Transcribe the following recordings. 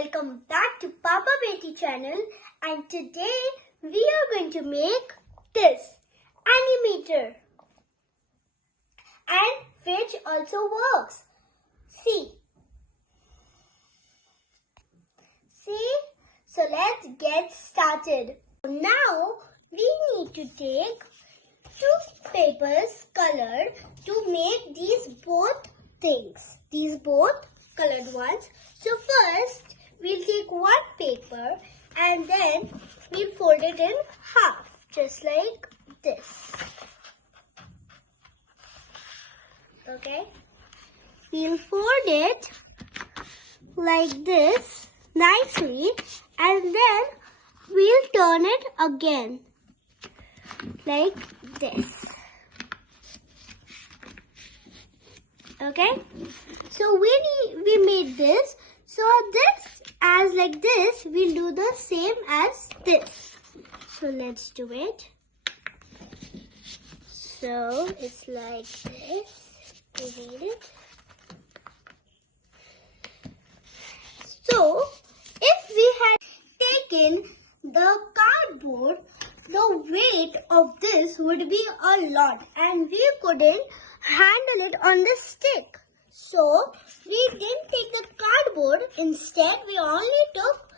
welcome back to Papa Beti channel, and today we are going to make this Anemometer, and which also works. See, so let's get started. Now we need to take two papers colored to make these both things, these both colored ones. So first we'll take one paper and then we'll fold it in half, just like this. Okay, we'll fold it like this nicely, and then we'll turn it again like this. Okay, so we made this. So this, as like this, we'll do the same as this. So let's do it. So it's like this. We made it. So if we had taken the cardboard, the weight of this would be a lot and we couldn't handle it on the stick. So we didn't take the cardboard. Instead, we only took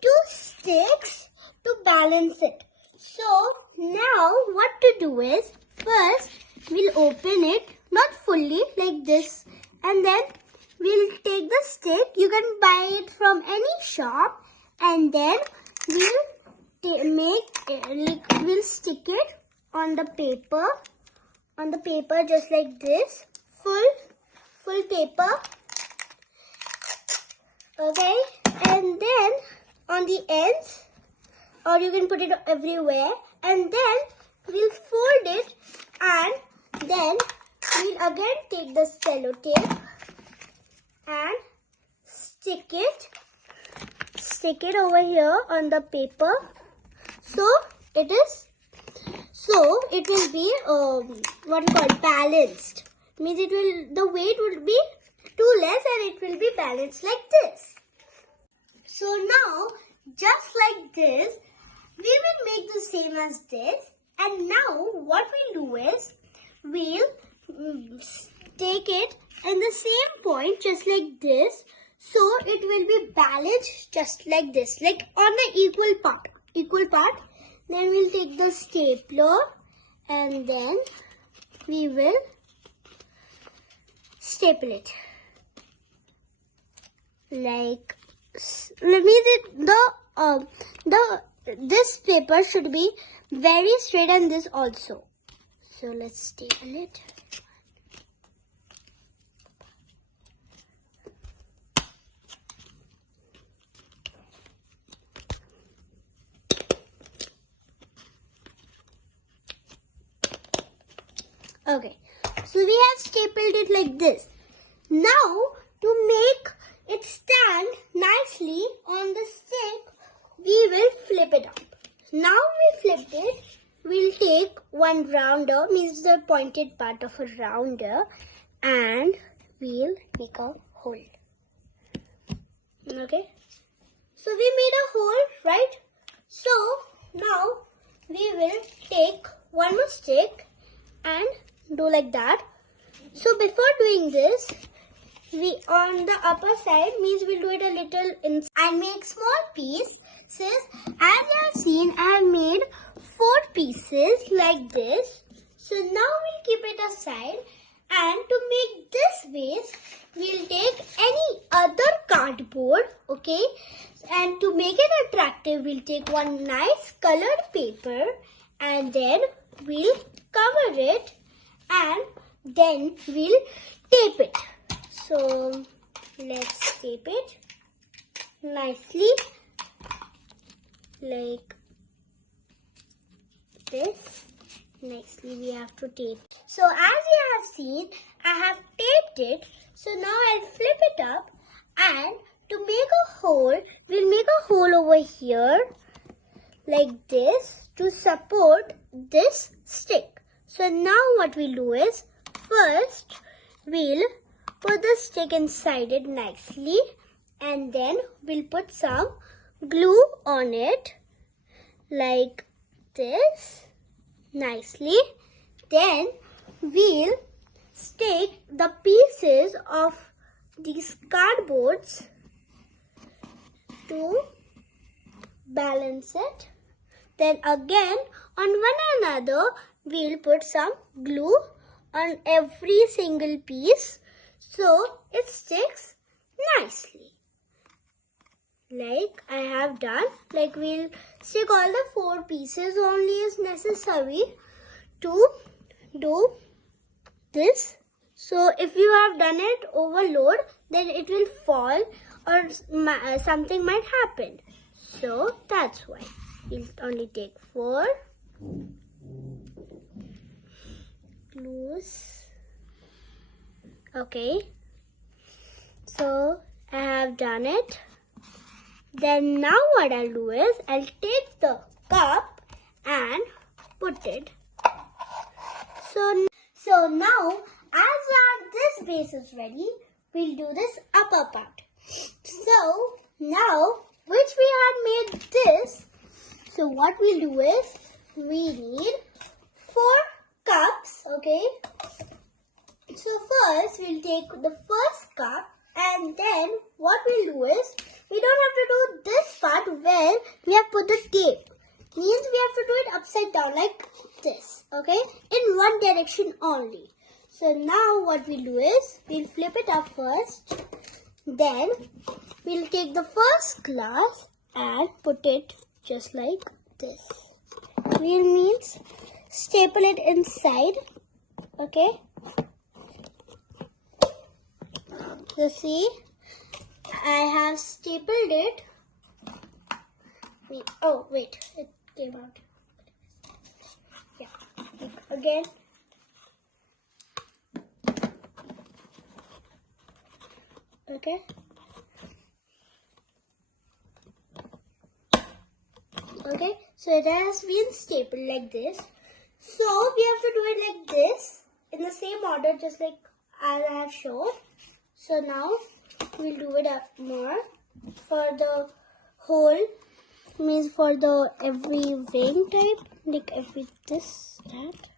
two sticks to balance it. So now what to do is, first we'll open it, not fully, like this, and then we'll take the stick. You can buy it from any shop, and then we'll stick it on the paper, just like this, full paper. Okay, and then on the ends, or you can put it everywhere, and then we'll fold it, and then we'll again take the sellotape and stick it over here on the paper. So it will be what you call balanced. Means the weight will be too less and it will be balanced like this. So now, just like this, we will make the same as this. And now what we'll do is, we'll take it in the same point, just like this. So it will be balanced just like this, like on the equal part. Then we'll take the stapler and then we will staple it. Like, this paper should be very straight, and this also. So let's staple it. Okay, so we have stapled it like this. Now, to make it stand nicely on the stick, we will flip it up. Now we flipped it, we'll take one rounder, means the pointed part of a rounder, and we'll make a hole. Okay, so we made a hole, right? So now we will take one more stick and do like that. So before doing this, we on the upper side, means we'll do it a little inside and make small pieces. As you have seen, I have made 4 pieces like this. So now we'll keep it aside, and to make this vase, we'll take any other cardboard, okay? And to make it attractive, we'll take one nice colored paper, and then we'll cover it, and then we'll tape it. So let's tape it nicely like this. Nicely we have to tape. So as you have seen, I have taped it. So now I'll flip it up, and to make a hole, we'll make a hole over here like this to support this stick. So now what we'll do is, first we'll put the stick inside it nicely, And then we'll put some glue on it like this nicely. Then we'll stick the pieces of these cardboards to balance it. Then again on one another we'll put some glue on every single piece so it sticks nicely. Like I have done. Like we'll stick all the 4 pieces only is necessary to do this. So if you have done it overload, then it will fall or something might happen. So that's why we'll only take 4 glues. Okay. So I have done it. Then now what I'll do is I'll take the cup and put it. So now as this base is ready, we'll do this upper part. So now which we had made this. So what we'll do is we need 4 cups. Okay. So first we'll take the first cup and then what we'll do is we don't have to do this part where we have put the tape. Means we have to do it upside down like this. Okay. In one direction only. So now what we'll do is we'll flip it up first. Then we'll take the first glass and put it just like this. We'll means staple it inside. Okay. So see, I have stapled it. Wait, it came out. Yeah, again. Okay. Okay, so it has been stapled like this. So we have to do it like this in the same order, just like as I have shown. So now we'll do it up more for the whole, means for the every wing type, like every this, that.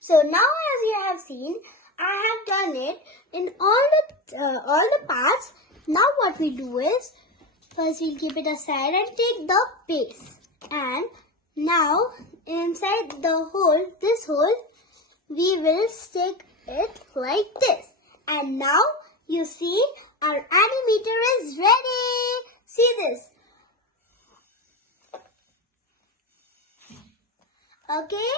So now as you have seen, I have done it in all the parts. Now what we do is, first we'll keep it aside and take the base. And now inside the hole, this hole, we will stick it like this. And now you see our Anemometer is ready. See this. Okay.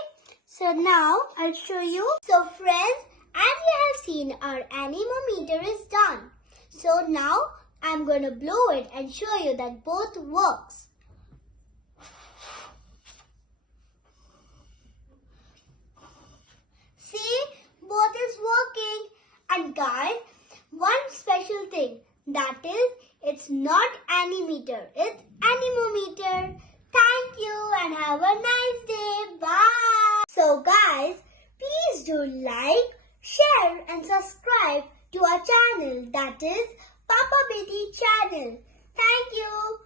So now I'll show you. So friends, as you have seen, our Anemometer is done. So now I'm going to blow it and show you that both works. See, both is working. And guys, one special thing, that is, it's not Anemometer, it's Anemometer. Thank you and have a nice day. Bye. So guys, please do like, share and subscribe to our channel, that is Papa Beti channel. Thank you.